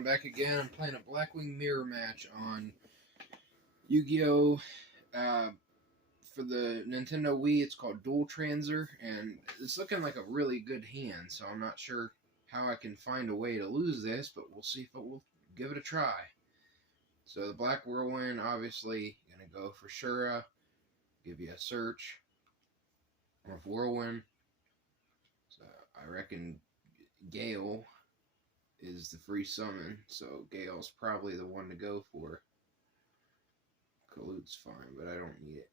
I'm back again. I'm playing a Blackwing mirror match on Yugioh. For the Nintendo Wii, it's called Dual Transer, and it's looking like a really good hand, so I'm not sure how I can find a way to lose this, but we'll see if it will give it a try. So the Black Whirlwind, obviously, going to go for Shura, give you a search of Whirlwind. So I reckon Gale is the free summon, so Gale's probably the one to go for. Kalute's fine, but I don't need it.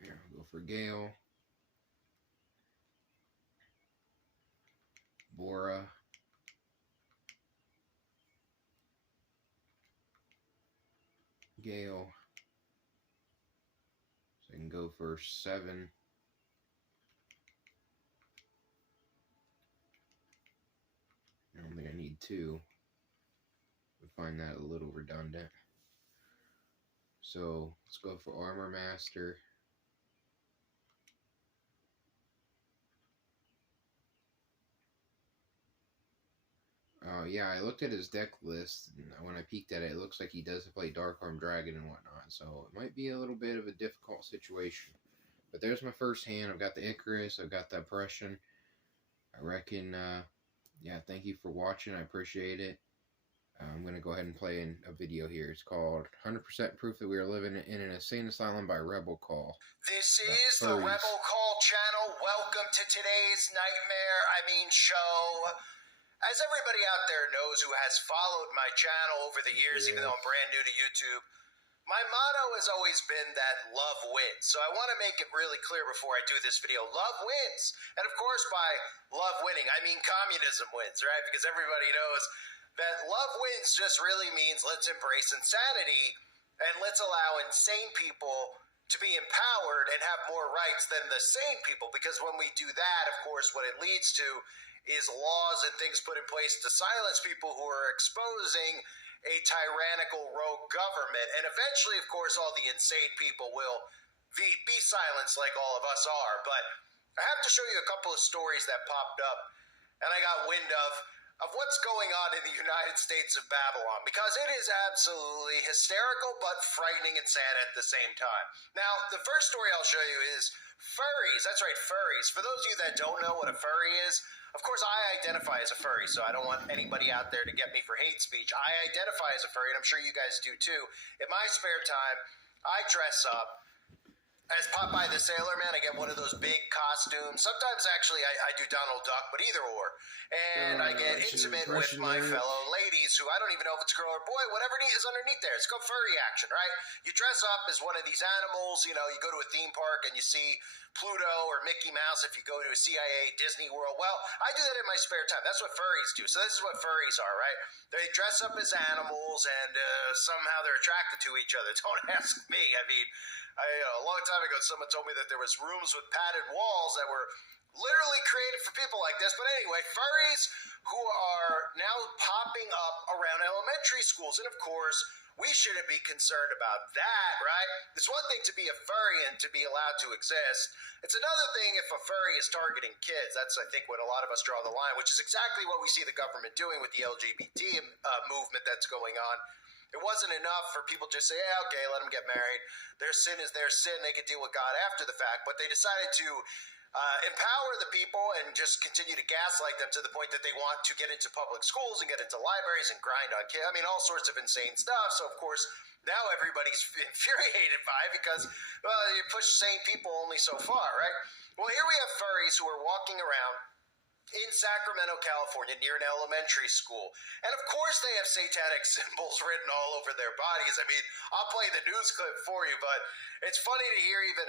Here, I'll go for Gale. Bora. Gale. So I can go for 7. I don't think I need 2. I find that a little redundant. So let's go for Armor Master. Yeah, I looked at his deck list, and when I peeked at it, it looks like he does play Dark Arm Dragon and whatnot, so it might be a little bit of a difficult situation. But there's my first hand. I've got the Icarus, I've got the Oppression. I reckon, yeah, thank you for watching. I appreciate it. I'm going to go ahead and play in a video here. It's called 100% Proof That We Are Living in an Insane Asylum by Rebel Call. This is the Rebel Call channel. Welcome to today's show. As everybody out there knows who has followed my channel over the years, even though I'm brand new to YouTube, my motto has always been that love wins. So I want to make it really clear before I do this video. Love wins. And of course, by love winning, I mean communism wins, right? Because everybody knows that love wins just really means let's embrace insanity and let's allow insane people to be empowered and have more rights than the sane people. Because when we do that, of course, what it leads to is laws and things put in place to silence people who are exposing a tyrannical rogue government. And eventually, of course, all the insane people will be silenced like all of us are. But I have to show you a couple of stories that popped up, and I got wind of what's going on in the United States of Babylon, because it is absolutely hysterical but frightening and sad at the same time. Now, the first story I'll show you is furries. That's right, furries. For those of you that don't know what a furry is, of course, I identify as a furry, so I don't want anybody out there to get me for hate speech. I identify as a furry, and I'm sure you guys do too. In my spare time, I dress up as Popeye the Sailor Man. I get one of those big costumes. Sometimes, actually, I do Donald Duck, but either or. And I get intimate with my fellow ladies, who I don't even know if it's girl or boy, whatever is underneath there. It's called furry action, right? You dress up as one of these animals. You know, you go to a theme park and you see Pluto or Mickey Mouse if you go to a CIA Disney World. Well, I do that in my spare time. That's what furries do. So this is what furries are, right? They dress up as animals, and somehow they're attracted to each other. Don't ask me. I mean, a long time ago, someone told me that there was rooms with padded walls that were literally created for people like this. But anyway, furries who are now popping up around elementary schools. And of course, we shouldn't be concerned about that, right? It's one thing to be a furry and to be allowed to exist. It's another thing if a furry is targeting kids. That's, I think, what a lot of us draw the line, which is exactly what we see the government doing with the LGBT movement that's going on. It wasn't enough for people to just say, yeah, okay, let them get married. Their sin is their sin. They could deal with God after the fact. But they decided to empower the people and just continue to gaslight them to the point that they want to get into public schools and get into libraries and grind on kids. I mean, all sorts of insane stuff. So, of course, now everybody's infuriated by it because, well, you push sane people only so far, right? Well, here we have furries who are walking around in Sacramento, California, near an elementary school. And of course they have satanic symbols written all over their bodies. I mean, I'll play the news clip for you, but it's funny to hear even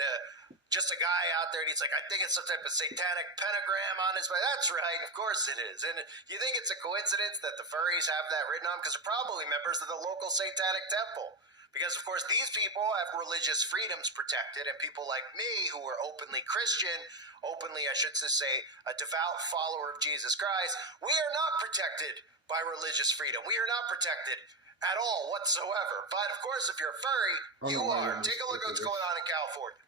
just a guy out there, and he's like, I think it's some type of satanic pentagram on his body. That's right, of course it is. And you think it's a coincidence that the furries have that written on? Because they're probably members of the local satanic temple. Because, of course, these people have religious freedoms protected, and people like me who are openly Christian, openly, I should just say, a devout follower of Jesus Christ, we are not protected by religious freedom. We are not protected at all whatsoever. But, of course, if you're a furry, you are. Take a look at what's going on in California.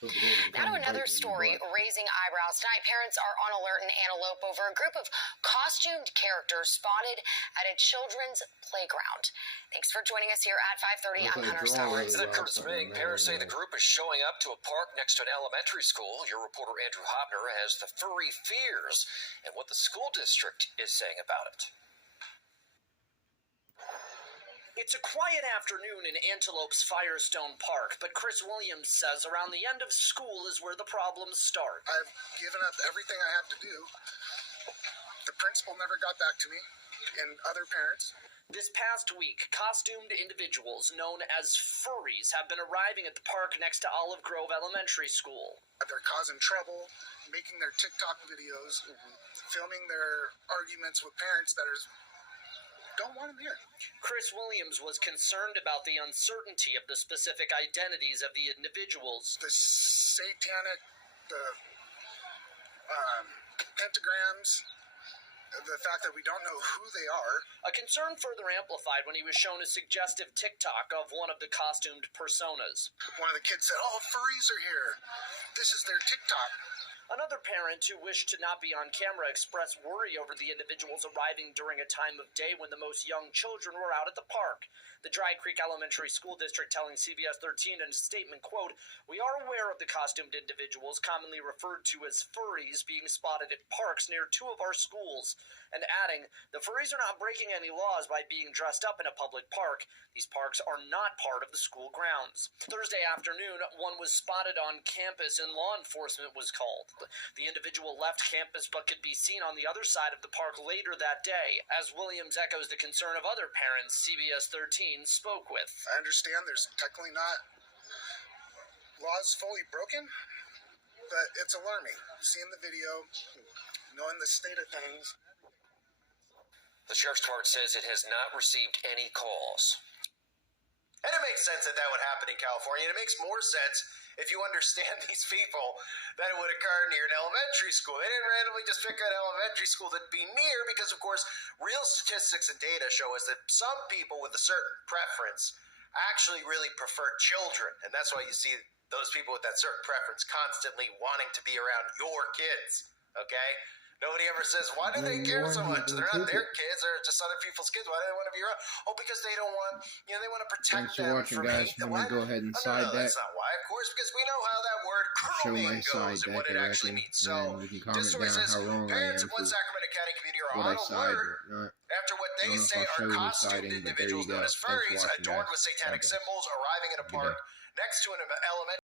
Now to another story raising eyebrows. Tonight, parents are on alert in Antelope over a group of costumed characters spotted at a children's playground. Thanks for joining us here at 5:30. I'm Hunter Stowers. The Curtis Big. Parents say the group is showing up to a park next to an elementary school. Your reporter Andrew Hopner has the furry fears and what the school district is saying about it. It's a quiet afternoon in Antelope's Firestone Park, but Chris Williams says around the end of school is where the problems start. I've given up everything I have to do. The principal never got back to me, and other parents. This past week, costumed individuals known as furries have been arriving at the park next to Olive Grove Elementary School. They're causing trouble, making their TikTok videos, filming their arguments with parents that don't want them here. Chris Williams was concerned about the uncertainty of the specific identities of the individuals. The satanic, the pentagrams, the fact that we don't know who they are. A concern further amplified when he was shown a suggestive TikTok of one of the costumed personas. One of the kids said, "Oh, furries are here. This is their TikTok." Another parent who wished to not be on camera expressed worry over the individuals arriving during a time of day when the most young children were out at the park. The Dry Creek Elementary School District telling CBS 13 in a statement, quote, "We are aware of the costumed individuals commonly referred to as furries being spotted at parks near two of our schools," and adding, "The furries are not breaking any laws by being dressed up in a public park. These parks are not part of the school grounds." Thursday afternoon, one was spotted on campus and law enforcement was called. The individual left campus but could be seen on the other side of the park later that day. As Williams echoes the concern of other parents CBS 13 spoke with. I understand there's technically not laws fully broken, but it's alarming. Seeing the video, knowing the state of things. The Sheriff's Department says it has not received any calls. And it makes sense that that would happen in California. And it makes more sense if you understand these people that it would occur near an elementary school. They didn't randomly just pick an elementary school that'd be near because, of course, real statistics and data show us that some people with a certain preference actually really prefer children. And that's why you see those people with that certain preference constantly wanting to be around your kids, okay? Nobody ever says, why do they care so much? They're not their kids, they're just other people's kids. Why do they want to be around? Oh, because they don't want, they want to protect them. Thanks for watching, guys. I'm going to go ahead and side deck. That's not why, of course, because we know how that word grooming goes and what it actually means. So, we can comment this story down says, how wrong parents I am in one for Sacramento County community are what on I side alert or not. after what they say are costumed individuals known as furries adorned with satanic symbols arriving in a park next to an elementary